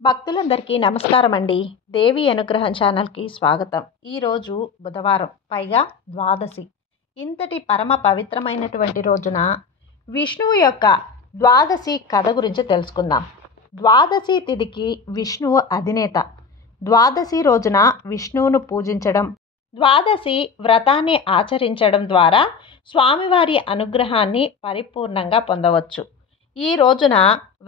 భక్తులందరికీ నమస్కారం అండి. దేవి అనుగ్రహం ఛానల్కి స్వాగతం. ఈరోజు బుధవారం, పైగా ద్వాదశి. ఇంతటి పరమ పవిత్రమైనటువంటి రోజున విష్ణువు యొక్క ద్వాదశి కథ గురించి తెలుసుకుందాం. ద్వాదశి తిథికి విష్ణువు అధినేత. ద్వాదశి రోజున విష్ణువును పూజించడం, ద్వాదశి వ్రతాన్ని ఆచరించడం ద్వారా స్వామివారి అనుగ్రహాన్ని పరిపూర్ణంగా పొందవచ్చు. ఈ రోజున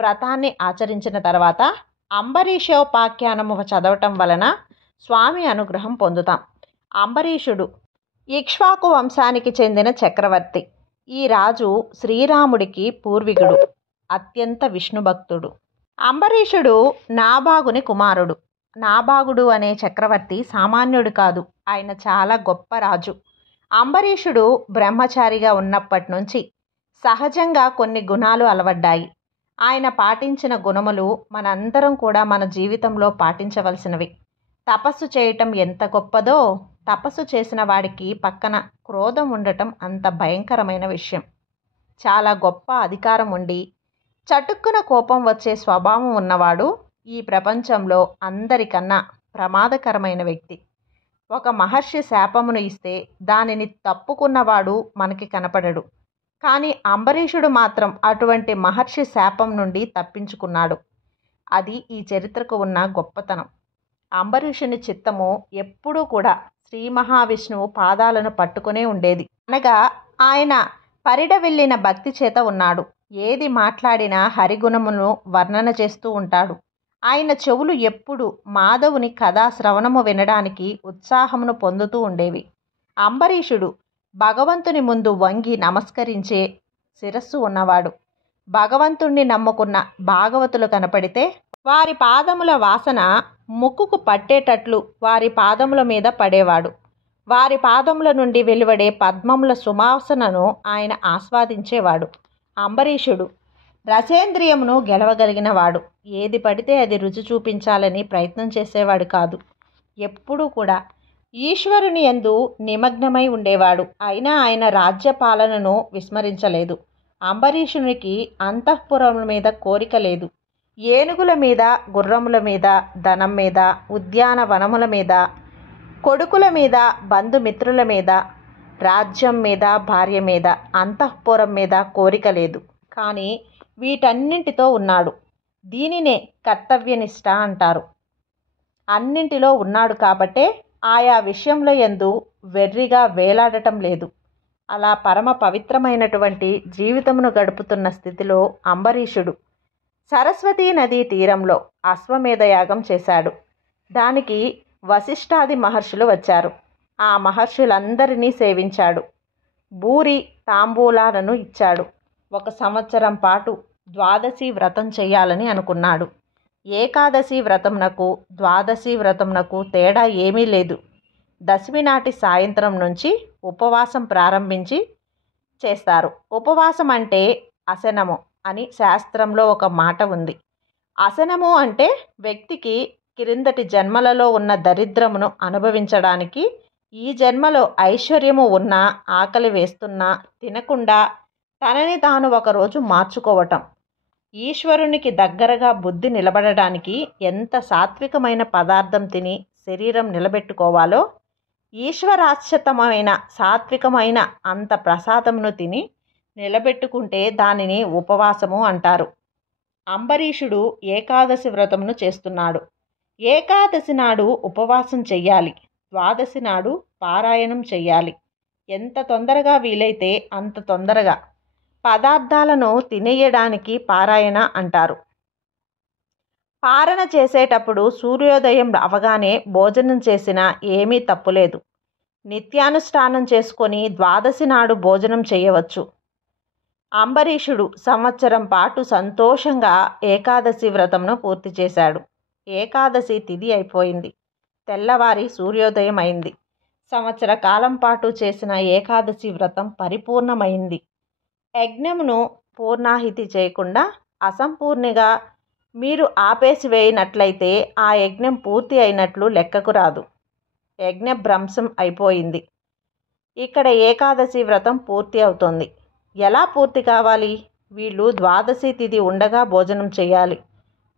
వ్రతాన్ని ఆచరించిన తర్వాత అంబరీషోపాఖ్యానము చదవటం వలన స్వామి అనుగ్రహం పొందుతాం. అంబరీషుడు ఇక్ష్వాకు వంశానికి చెందిన చక్రవర్తి. ఈ రాజు శ్రీరాముడికి పూర్వీకుడు, అత్యంత విష్ణు భక్తుడు. అంబరీషుడు నాభాగుని కుమారుడు. నాభాగుడు అనే చక్రవర్తి సామాన్యుడు కాదు, ఆయన చాలా గొప్ప రాజు. అంబరీషుడు బ్రహ్మచారిగా ఉన్నప్పటి నుంచి సహజంగా కొన్ని గుణాలు అలవడ్డాయి. ఆయన పాటించిన గుణములు మనందరం కూడా మన జీవితంలో పాటించవలసినవి. తపస్సు చేయటం ఎంత గొప్పదో, తపస్సు చేసిన వాడికి పక్కన క్రోధం ఉండటం అంత భయంకరమైన విషయం. చాలా గొప్ప అధికారం ఉండి చటుక్కున కోపం వచ్చే స్వభావం ఉన్నవాడు ఈ ప్రపంచంలో అందరికన్నా ప్రమాదకరమైన వ్యక్తి. ఒక మహర్షి శాపమును ఇస్తే దానిని తప్పుకున్నవాడు మనకి కనపడడు. కానీ అంబరీషుడు మాత్రం అటువంటి మహర్షి శాపం నుండి తప్పించుకున్నాడు. అది ఈ చరిత్రకు ఉన్న గొప్పతనం. అంబరీషుని చిత్తము ఎప్పుడూ కూడా శ్రీ మహావిష్ణువు పాదాలను పట్టుకునే ఉండేది. అనగా ఆయన పరిడ వెళ్ళిన భక్తి చేత ఉన్నాడు. ఏది మాట్లాడినా హరిగుణమును వర్ణన చేస్తూ ఉంటాడు. ఆయన చెవులు ఎప్పుడు మాధవుని కథా శ్రవణము వినడానికి ఉత్సాహమును పొందుతూ ఉండేవి. అంబరీషుడు భగవంతుని ముందు వంగి నమస్కరించే శిరస్సు ఉన్నవాడు. భగవంతుణ్ణి నమ్ముకున్న భాగవతులు కనపడితే వారి పాదముల వాసన ముక్కుకు పట్టేటట్లు వారి పాదముల మీద పడేవాడు. వారి పాదముల నుండి వెలువడే పద్మముల సువాసనను ఆయన ఆస్వాదించేవాడు. అంబరీషుడు రసేంద్రియమును గెలవగలిగినవాడు. ఏది పడితే అది రుచి చూపించాలని ప్రయత్నం చేసేవాడు కాదు. ఎప్పుడూ కూడా ఈశ్వరుని యందు నిమగ్నమై ఉండేవాడు. అయినా ఆయన రాజ్య పాలనను విస్మరించలేదు. అంబరీషునికి అంతఃపురముల మీద కోరిక లేదు. ఏనుగుల మీద, గుర్రముల మీద, ధనం మీద, ఉద్యానవనముల మీద, కొడుకుల మీద, బంధుమిత్రుల మీద, రాజ్యం మీద, భార్య మీద, అంతఃపురం మీద కోరిక లేదు. కానీ వీటన్నింటితో ఉన్నాడు. దీనినే కర్తవ్యనిష్ట అంటారు. అన్నింటిలో ఉన్నాడు కాబట్టే ఆయా విషయంలో యందు వెర్రిగా వేలాడటం లేదు. అలా పరమ పవిత్రమైనటువంటి జీవితమును గడుపుతున్న స్థితిలో అంబరీషుడు సరస్వతీ నదీ తీరంలో అశ్వమేధయాగం చేశాడు. దానికి వశిష్ఠాది మహర్షులు వచ్చారు. ఆ మహర్షులందరినీ సేవించాడు. భూరి తాంబూలాలను ఇచ్చాడు. 1 సంవత్సరం పాటు ద్వాదశి వ్రతం చేయాలని అనుకున్నాడు. ఏకాదశి వ్రతమునకు ద్వాదశి వ్రతమునకు తేడా ఏమీ లేదు. దశమి నాటి సాయంత్రం నుంచి ఉపవాసం ప్రారంభించి చేస్తారు. ఉపవాసం అంటే అశనము అని శాస్త్రంలో ఒక మాట ఉంది. అశనము అంటే వ్యక్తికి క్రిందటి జన్మలలో ఉన్న దరిద్రమును అనుభవించడానికి ఈ జన్మలో ఐశ్వర్యము ఉన్నా, ఆకలి వేస్తున్నా తినకుండా తనని తాను ఒకరోజు మార్చుకోవటం. ఈశ్వరునికి దగ్గరగా బుద్ధి నిలబడడానికి ఎంత సాత్వికమైన పదార్థం తిని శరీరం నిలబెట్టుకోవాలో, ఈశ్వరాశ్రితమైన సాత్వికమైన అంత ప్రసాదమును తిని నిలబెట్టుకుంటే దానిని ఉపవాసము అంటారు. అంబరీషుడు ఏకాదశి వ్రతమును చేస్తున్నాడు. ఏకాదశి నాడు ఉపవాసం చెయ్యాలి. ద్వాదశి నాడు పారాయణం చెయ్యాలి. ఎంత తొందరగా వీలైతే అంత తొందరగా. పదార్థాలను తినేయడానికి పారాయణ అంటారు. పారణ చేసేటప్పుడు సూర్యోదయం అవగానే భోజనం చేసినా ఏమీ తప్పులేదు. నిత్యానుష్ఠానం చేసుకొని ద్వాదశి నాడు భోజనం చేయవచ్చు. అంబరీషుడు సంవత్సరం పాటు సంతోషంగా ఏకాదశి వ్రతంను పూర్తి చేశాడు. ఏకాదశి తిథి అయిపోయింది. తెల్లవారి సూర్యోదయం అయింది. సంవత్సర కాలం పాటు చేసిన ఏకాదశి వ్రతం పరిపూర్ణమైంది. యజ్ఞమును పూర్ణాహితి చేయకుండా అసంపూర్ణిగా మీరు ఆపేసివేయినట్లయితే ఆ యజ్ఞం పూర్తి అయినట్లు లెక్కకు రాదు. యజ్ఞ భ్రంశం అయిపోయింది. ఇక్కడ ఏకాదశి వ్రతం పూర్తి అవుతుంది. ఎలా పూర్తి కావాలి? వీళ్ళు ద్వాదశి తిథి ఉండగా భోజనం చేయాలి.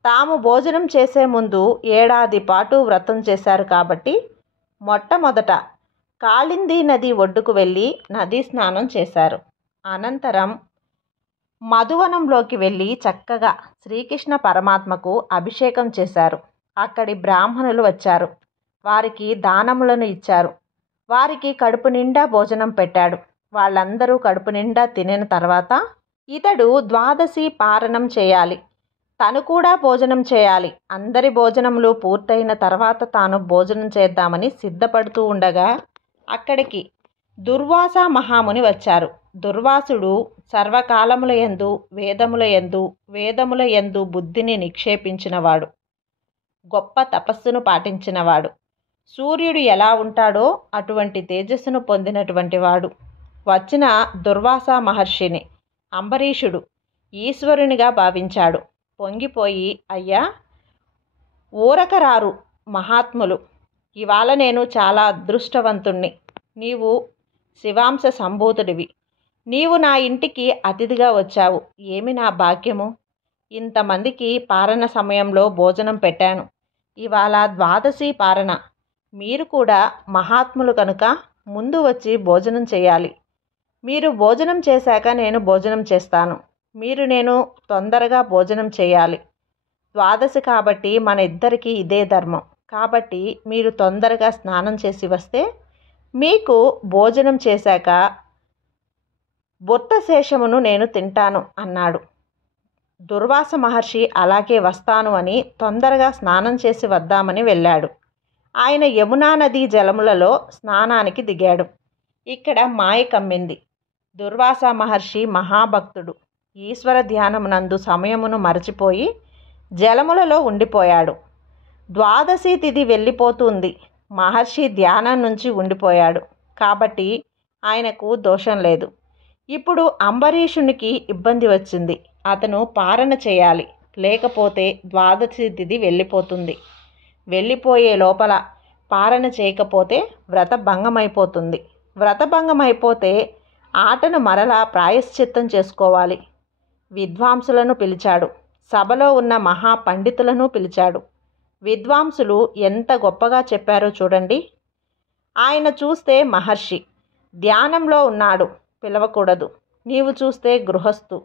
తాము భోజనం చేసే ముందు ఏడాది పాటు వ్రతం చేశారు కాబట్టి మొట్టమొదట కాళింది నది ఒడ్డుకు వెళ్ళి నదీ స్నానం చేశారు. అనంతరం మధువనంలోకి వెళ్ళి చక్కగా శ్రీకృష్ణ పరమాత్మకు అభిషేకం చేశారు. అక్కడి బ్రాహ్మణులు వచ్చారు. వారికి దానములను ఇచ్చారు. వారికి కడుపు నిండా భోజనం పెట్టాడు. వాళ్ళందరూ కడుపు నిండా తినిన తర్వాత ఇతడు ద్వాదశి పారణం చేయాలి. తను కూడా భోజనం చేయాలి. అందరి భోజనములు పూర్తయిన తర్వాత తాను భోజనం చేద్దామని సిద్ధపడుతూ ఉండగా అక్కడికి దుర్వాస మహాముని వచ్చారు. దుర్వాసుడు సర్వకాలముల యందు వేదముల యందు బుద్ధిని నిక్షేపించినవాడు, గొప్ప తపస్సును పాటించినవాడు, సూర్యుడు ఎలా ఉంటాడో అటువంటి తేజస్సును పొందినటువంటి వాడు. వచ్చిన దుర్వాస మహర్షిని అంబరీషుడు ఈశ్వరునిగా భావించాడు. పొంగిపోయి, అయ్యా, ఊరకరారు మహాత్ములు, ఇవాళ నేను చాలా అదృష్టవంతుణ్ణి. నీవు శివాంశ సంభూతుడివి. నీవు నా ఇంటికి అతిథిగా వచ్చావు. ఏమి నా భాగ్యము! ఇంతమందికి పారణ సమయంలో భోజనం పెట్టాను. ఇవాళ ద్వాదశి పారణ. మీరు కూడా మహాత్ములు కనుక ముందు వచ్చి భోజనం చేయాలి. మీరు భోజనం చేశాక నేను భోజనం చేస్తాను. నేను తొందరగా భోజనం చేయాలి. ద్వాదశి కాబట్టి మన ఇద్దరికీ ఇదే ధర్మం. కాబట్టి మీరు తొందరగా స్నానం చేసి వస్తే మీకు భోజనం చేశాక బొత్తశేషమును నేను తింటాను అన్నాడు. దుర్వాస మహర్షి అలాగే వస్తాను అని తొందరగా స్నానం చేసి వద్దామని వెళ్ళాడు. ఆయన యమునా నదీ జలములలో స్నానానికి దిగాడు. ఇక్కడ మాయ కమ్మింది. దుర్వాస మహర్షి మహాభక్తుడు. ఈశ్వర ధ్యానమునందు సమయమును మరచిపోయి జలములలో ఉండిపోయాడు. ద్వాదశి తిథి వెళ్ళిపోతుంది. మహర్షి ధ్యానం నుంచి ఉండిపోయాడు కాబట్టి ఆయనకు దోషం లేదు. ఇప్పుడు అంబరీషునికి ఇబ్బంది వచ్చింది. అతను పారణ చేయాలి, లేకపోతే ద్వాదశి తిథి వెళ్ళిపోతుంది. వెళ్ళిపోయే లోపల పారణ చేయకపోతే వ్రతభంగమైపోతుంది. వ్రతభంగమైపోతే ఆటను మరలా ప్రాయశ్చిత్తం చేసుకోవాలి. విద్వాంసులను పిలిచాడు. సభలో ఉన్న మహాపండితులను పిలిచాడు. విద్వాంసులు ఎంత గొప్పగా చెప్పారో చూడండి. ఆయన చూస్తే మహర్షి ధ్యానంలో ఉన్నాడు, పిలవకూడదు. నీవు చూస్తే గృహస్థు,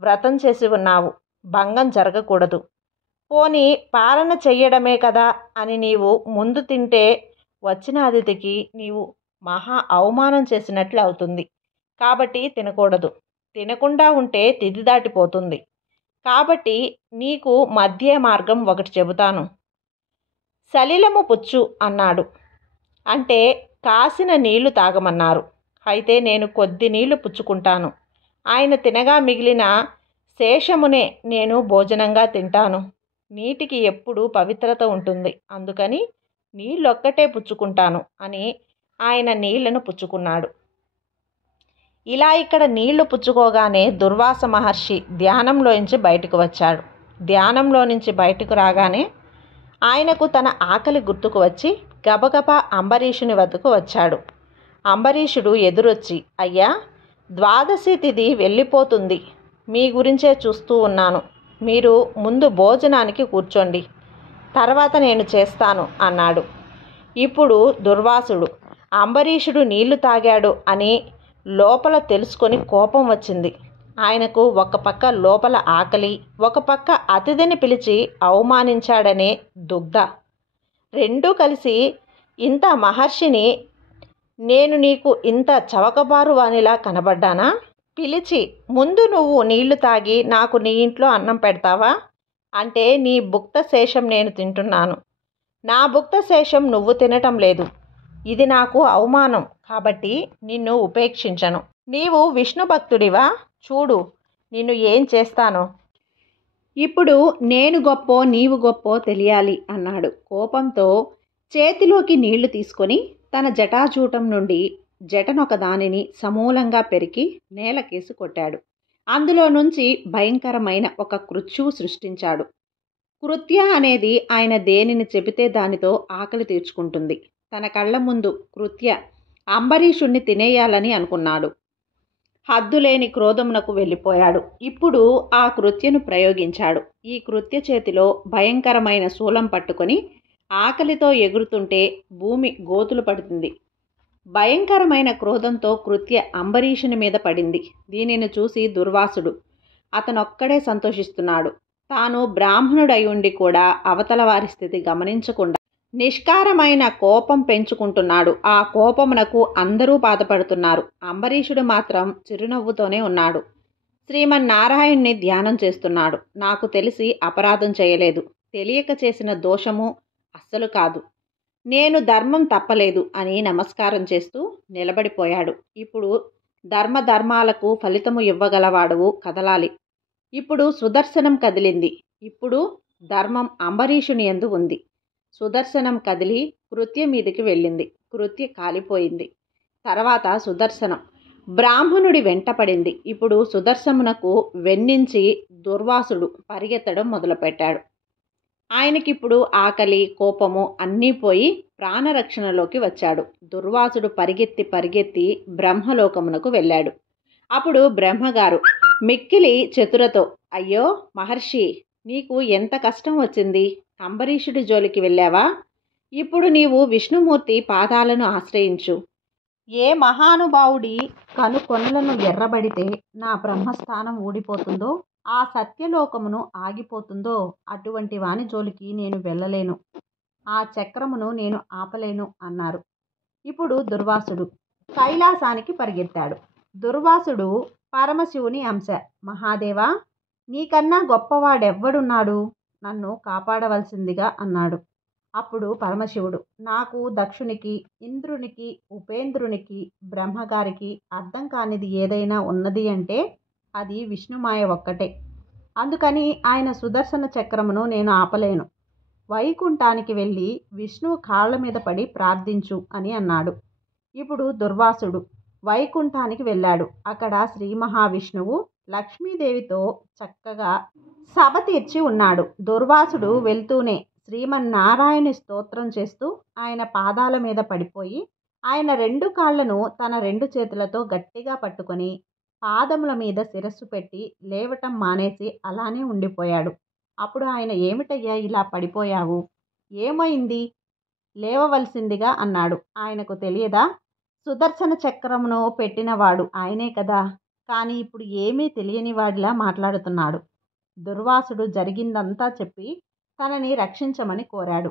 వ్రతం చేసి ఉన్నావు, భంగం జరగకూడదు. పోనీ పాలన చెయ్యడమే కదా అని నీవు ముందు తింటే వచ్చిన అతిథికి నీవు మహా అవమానం చేసినట్లు అవుతుంది. కాబట్టి తినకూడదు. తినకుండా ఉంటే తిథి దాటిపోతుంది. కాబట్టి నీకు మధ్య మార్గం ఒకటి చెబుతాను. సలిలము పుచ్చు అన్నాడు. అంటే కాసిన నీళ్లు తాగమన్నారు. అయితే నేను కొద్ది నీళ్లు పుచ్చుకుంటాను. ఆయన తినగా మిగిలిన శేషమునే నేను భోజనంగా తింటాను. నీటికి ఎప్పుడూ పవిత్రత ఉంటుంది. అందుకని నీళ్ళొక్కటే పుచ్చుకుంటాను అని ఆయన నీళ్లను పుచ్చుకున్నాడు. ఇలా ఇక్కడ నీళ్లు పుచ్చుకోగానే దుర్వాస మహర్షి ధ్యానంలోంచి బయటకు వచ్చాడు. ధ్యానంలో నుంచి బయటకు రాగానే ఆయనకు తన ఆకలి గుర్తుకు వచ్చి గబగబా అంబరీషుని వద్దకు వచ్చాడు. అంబరీషుడు ఎదురొచ్చి, అయ్యా, ద్వాదశి తిథి వెళ్ళిపోతుంది. మీ గురించే చూస్తూ ఉన్నాను. మీరు ముందు భోజనానికి కూర్చోండి, తర్వాత నేను చేస్తాను అన్నాడు. ఇప్పుడు దుర్వాసుడు అంబరీషుడు నీళ్లు తాగాడు అని లోపల తెలుసుకొని కోపం వచ్చింది. ఆయనకు ఒక పక్క లోపల ఆకలి, ఒక పక్క అతిథిని పిలిచి అవమానించాడనే దుగ్ధ. రెండూ కలిసి, ఇంత మహర్షిని నేను నీకు ఇంత చవకబారు వానిలా కనబడ్డానా? పిలిచి ముందు నువ్వు నీళ్లు తాగి నాకు నీ ఇంట్లో అన్నం పెడతావా? అంటే నీ భుక్త శేషం నేను తింటున్నాను, నా భుక్త శేషం నువ్వు తినటం లేదు. ఇది నాకు అవమానం. కాబట్టి నిన్ను ఉపేక్షించను. నీవు విష్ణు భక్తుడివా? చూడు నిన్ను ఏం చేస్తానో. ఇప్పుడు నేను గొప్పో నీవు గొప్పో తెలియాలి అన్నాడు. కోపంతో చేతిలోకి నీళ్లు తీసుకొని తన జటాజూటం నుండి జటనొక దానిని సమూలంగా పెరికి నేలకేసి కొట్టాడు. అందులో నుంచి భయంకరమైన ఒక కృత్యువు సృష్టించాడు. కృత్య అనేది ఆయన దేనిని చెబితే దానితో ఆకలి తీర్చుకుంటుంది. తన కళ్ళ ముందు కృత్య అంబరీషుణ్ణి తినేయాలని అనుకున్నాడు. హద్దులేని క్రోధమునకు వెళ్ళిపోయాడు. ఇప్పుడు ఆ కృత్యను ప్రయోగించాడు. ఈ కృత్య చేతిలో భయంకరమైన శూలం పట్టుకొని ఆకలితో ఎగురుతుంటే భూమి గోతులు పడుతుంది. భయంకరమైన క్రోధంతో కృత్య అంబరీషుని మీద పడింది. దీనిని చూసి దుర్వాసుడు అతనొక్కడే సంతోషిస్తున్నాడు. తాను బ్రాహ్మణుడై ఉండి కూడా అవతల వారి స్థితి గమనించకుండా నిష్కారమైన కోపం పెంచుకుంటున్నాడు. ఆ కోపమునకు అందరూ బాధపడుతున్నారు. అంబరీషుడు మాత్రం చిరునవ్వుతోనే ఉన్నాడు. శ్రీమన్నారాయణ్ణి ధ్యానం చేస్తున్నాడు. నాకు తెలిసి అపరాధం చేయలేదు, తెలియక చేసిన దోషము అస్సలు కాదు, నేను ధర్మం తప్పలేదు అని నమస్కారం చేస్తూ నిలబడిపోయాడు. ఇప్పుడు ధర్మాలకు ఫలితము ఇవ్వగలవాడువు కదలాలి. ఇప్పుడు సుదర్శనం కదిలింది. ఇప్పుడు ధర్మం అంబరీషుని యందు ఉంది. సుదర్శనం కదిలి కృత్య మీదికి వెళ్ళింది. కృత్య కాలిపోయింది. తర్వాత సుదర్శనం బ్రాహ్మణుడి వెంటపడింది. ఇప్పుడు సుదర్శమునకు వెన్నించి దుర్వాసుడు పరిగెత్తడం మొదలుపెట్టాడు. ఆయనకిప్పుడు ఆకలి, కోపము అన్నీ పోయి ప్రాణరక్షణలోకి వచ్చాడు. దుర్వాసుడు పరిగెత్తి బ్రహ్మలోకమునకు వెళ్ళాడు. అప్పుడు బ్రహ్మగారు మిక్కిలి చతురతో, అయ్యో మహర్షి, నీకు ఎంత కష్టం వచ్చింది? అంబరీషుడి జోలికి వెళ్ళావా? ఇప్పుడు నీవు విష్ణుమూర్తి పాదాలను ఆశ్రయించు. ఏ మహానుభావుడి కనుకొనలను ఎర్రబడితే నా బ్రహ్మస్థానం ఊడిపోతుందో, ఆ సత్యలోకమును ఆగిపోతుందో, అటువంటి వాని జోలికి నేను వెళ్ళలేను. ఆ చక్రమును నేను ఆపలేను అన్నారు. ఇప్పుడు దుర్వాసుడు కైలాసానికి పరిగెత్తాడు. దుర్వాసుడు పరమశివుని అంశ. మహాదేవా, నీకన్నా గొప్పవాడెవ్వడున్నాడు? నన్ను కాపాడవలసిందిగా అన్నాడు. అప్పుడు పరమశివుడు, నాకు దక్షునికి, ఇంద్రునికి, ఉపేంద్రునికి, బ్రహ్మగారికి అర్థం కానిది ఏదైనా ఉన్నది అంటే అది విష్ణుమాయ ఒక్కటే. అందుకని ఆయన సుదర్శన చక్రమును నేను ఆపలేను. వైకుంఠానికి వెళ్ళి విష్ణువు కాళ్ళ మీద పడి ప్రార్థించు అని అన్నాడు. ఇప్పుడు దుర్వాసుడు వైకుంఠానికి వెళ్ళాడు. అక్కడ శ్రీ మహావిష్ణువు లక్ష్మీదేవితో చక్కగా సభ తీర్చి ఉన్నాడు. దుర్వాసుడు వెళ్తూనే శ్రీమన్నారాయణ స్తోత్రం చేస్తూ ఆయన పాదాల మీద పడిపోయి ఆయన 2 కాళ్లను తన 2 చేతులతో గట్టిగా పట్టుకొని పాదముల మీద శిరస్సు పెట్టి లేవటం మానేసి అలానే ఉండిపోయాడు. అప్పుడు ఆయన, ఏమిటయ్యా ఇలా పడిపోయావు? ఏమైంది? లేవవలసిందిగా అన్నాడు. ఆయనకు తెలియదా? సుదర్శన చక్రమును పెట్టినవాడు ఆయనే కదా. కానీ ఇప్పుడు ఏమీ తెలియని వాడిలా మాట్లాడుతున్నాడు. దుర్వాసుడు జరిగిందంతా చెప్పి తనని రక్షించమని కోరాడు.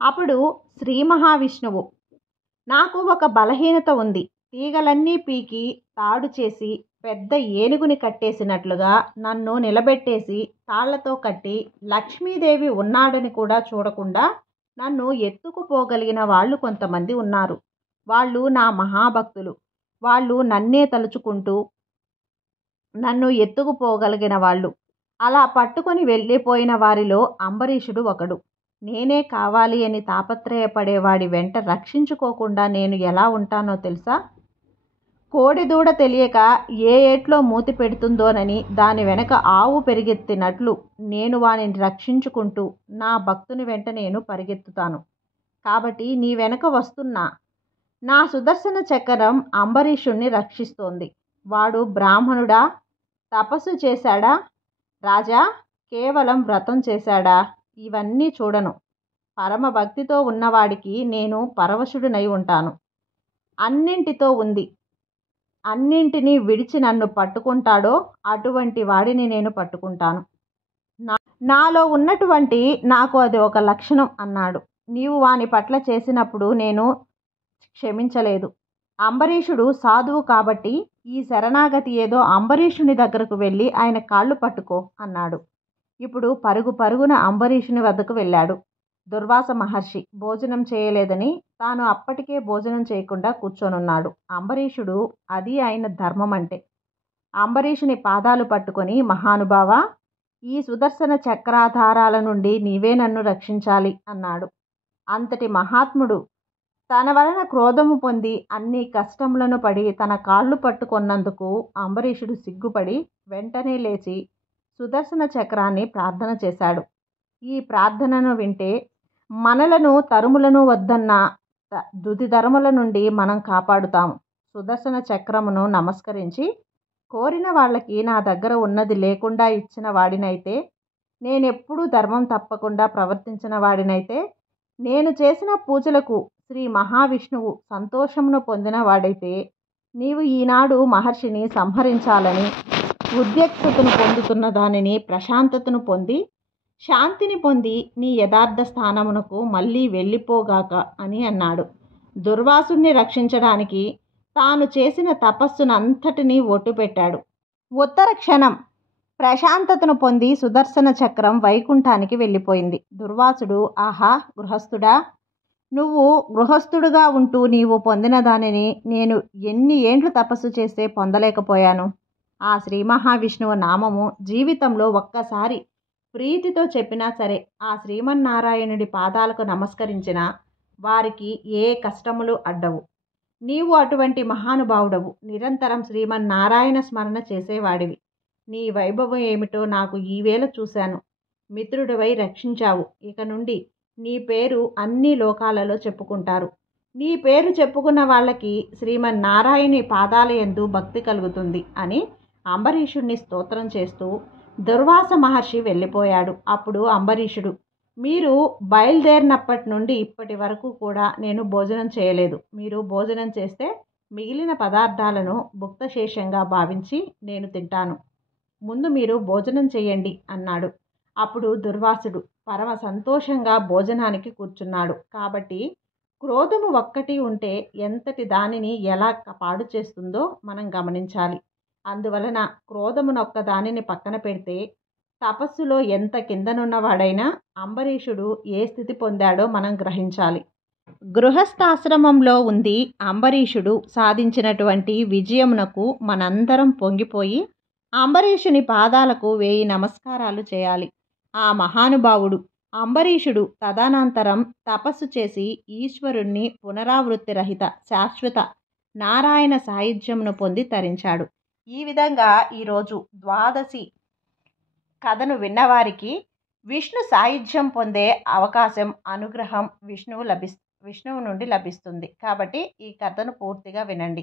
అప్పుడు శ్రీ మహావిష్ణువు, నాకు ఒక బలహీనత ఉంది. తీగలన్నీ పీకి తాడు చేసి పెద్ద ఏనుగుని కట్టేసినట్లుగా నన్ను నిలబెట్టేసి తాళ్లతో కట్టి లక్ష్మీదేవి ఉన్నాడని కూడా చూడకుండా నన్ను ఎత్తుకుపోగలిగిన వాళ్ళు కొంతమంది ఉన్నారు. వాళ్ళు నా మహాభక్తులు. వాళ్ళు నన్నే తలుచుకుంటూ నన్ను ఎత్తుకుపోగలిగిన వాళ్ళు. అలా పట్టుకొని వెళ్ళిపోయిన వారిలో అంబరీషుడు ఒకడు. నేనే కావాలి అని తాపత్రయపడేవాడి వెంట రక్షించుకోకుండా నేను ఎలా ఉంటానో తెలుసా? కోడిదూడ తెలియక ఏ ఏట్లో మూతి పెడుతుందోనని దాని వెనక ఆవు పెరిగెత్తినట్లు నేను వానిని రక్షించుకుంటూ నా భక్తుని వెంట నేను పరిగెత్తుతాను. కాబట్టి నీ వెనక వస్తున్నా. నా సుదర్శన చక్రం అంబరీషుణ్ణి రక్షిస్తోంది. వాడు బ్రాహ్మణుడా? తపస్సు చేశాడా? రాజా, కేవలం వ్రతం చేశాడా? ఇవన్నీ చూడను. పరమ భక్తితో ఉన్నవాడికి నేను పరవశుడినై ఉంటాను. అన్నింటితో ఉంది. అన్నింటినీ విడిచి నన్ను పట్టుకుంటాడో అటువంటి వాడిని నేను పట్టుకుంటాను. నాలో ఉన్నటువంటి నాకు అది ఒక లక్షణం అన్నాడు. నీవు వాని పట్ల చేసినప్పుడు నేను క్షమించలేదు. అంబరీషుడు సాధువు కాబట్టి ఈ శరణాగతి ఏదో అంబరీషుని దగ్గరకు వెళ్ళి ఆయన కాళ్ళు పట్టుకో అన్నాడు. ఇప్పుడు పరుగున అంబరీషుని వద్దకు వెళ్ళాడు. దుర్వాస మహర్షి భోజనం చేయలేదని తాను అప్పటికే భోజనం చేయకుండా కూర్చొనున్నాడు. అంబరీషుడు అది ఆయన ధర్మం అంటే. అంబరీషుని పాదాలు పట్టుకొని, మహానుభావా, ఈ సుదర్శన చక్రాధారాల నుండి నీవే నన్ను రక్షించాలి అన్నాడు. అంతటి మహాత్ముడు తన వలన క్రోధము పొంది అన్ని కష్టములను పడి తన కాళ్ళు పట్టుకొన్నందుకు అంబరీషుడు సిగ్గుపడి వెంటనే లేచి సుదర్శన చక్రాన్ని ప్రార్థన చేశాడు. ఈ ప్రార్థనను వింటే మనలను తరుములను వద్దన్న దుదిధరముల నుండి మనం కాపాడుతాము. సుదర్శన చక్రమును నమస్కరించి, కోరిన వాళ్ళకి నా దగ్గర ఉన్నది లేకుండా ఇచ్చిన వాడినైతే, నేనెప్పుడూ ధర్మం తప్పకుండా ప్రవర్తించిన వాడినైతే, నేను చేసిన పూజలకు శ్రీ మహావిష్ణువు సంతోషమును పొందిన వాడైతే, నీవు ఈనాడు మహర్షిని సంహరించాలని ఉద్రిక్తతను పొందుతున్న దానిని ప్రశాంతతను పొంది, శాంతిని పొంది నీ యథార్థ స్థానమునకు మళ్ళీ వెళ్ళిపోగాక అని అన్నాడు. దుర్వాసుని రక్షించడానికి తాను చేసిన తపస్సునంతటినీ ఒట్టుపెట్టాడు. ఉత్తర క్షణం ప్రశాంతతను పొంది సుదర్శన చక్రం వైకుంఠానికి వెళ్ళిపోయింది. దుర్వాసుడు, ఆహా గృహస్థుడా, నువ్వు గృహస్థుడుగా ఉంటూ నీవు పొందిన దానిని నేను ఎన్ని ఏండ్లు తపస్సు చేస్తే పొందలేకపోయాను. ఆ శ్రీ మహావిష్ణువు నామము జీవితంలో ఒక్కసారి ప్రీతితో చెప్పినా సరే, ఆ శ్రీమన్నారాయణుడి పాదాలకు నమస్కరించిన వారికి ఏ కష్టములు అడ్డవు. నీవు అటువంటి మహానుభావుడవు. నిరంతరం శ్రీమన్నారాయణ స్మరణ చేసేవాడివి. నీ వైభవం ఏమిటో నాకు ఈవేళ చూశాను. మిత్రుడివై రక్షించావు. ఇక నుండి నీ పేరు అన్ని లోకాలలో చెప్పుకుంటారు. నీ పేరు చెప్పుకున్న వాళ్ళకి శ్రీమన్నారాయణి పాదాల యందు భక్తి కలుగుతుంది అని అంబరీషుడిని స్తోత్రం చేస్తూ దుర్వాస మహర్షి వెళ్ళిపోయాడు. అప్పుడు అంబరీషుడు, మీరు బయలుదేరినప్పటి నుండి ఇప్పటి వరకు కూడా నేను భోజనం చేయలేదు. మీరు భోజనం చేస్తే మిగిలిన పదార్థాలను భుక్తశేషంగా భావించి నేను తింటాను. ముందు మీరు భోజనం చేయండి అన్నాడు. అప్పుడు దుర్వాసుడు పరమ సంతోషంగా భోజనానికి కూర్చున్నాడు. కాబట్టి క్రోధము ఒక్కటి ఉంటే ఎంతటి దానిని ఎలా పాడు చేస్తుందో మనం గమనించాలి. అందువలన క్రోధమునొక్క దానిని పక్కన పెడితే తపస్సులో ఎంత కిందనున్నవాడైనా అంబరీషుడు ఏ స్థితి పొందాడో మనం గ్రహించాలి. గృహస్థాశ్రమంలో ఉంది అంబరీషుడు సాధించినటువంటి విజయమునకు మనందరం పొంగిపోయి అంబరీషుని పాదాలకు 1000 నమస్కారాలు చేయాలి. ఆ మహానుభావుడు అంబరీషుడు తదనంతరం తపస్సు చేసి ఈశ్వరుణ్ణి పునరావృత్తి రహిత శాశ్వత నారాయణ సాయుధ్యమును పొంది తరించాడు. ఈ విధంగా ఈరోజు ద్వాదశి కథను విన్నవారికి విష్ణు సాయుధ్యం పొందే అవకాశం, అనుగ్రహం విష్ణువు నుండి లభిస్తుంది. కాబట్టి ఈ కథను పూర్తిగా వినండి.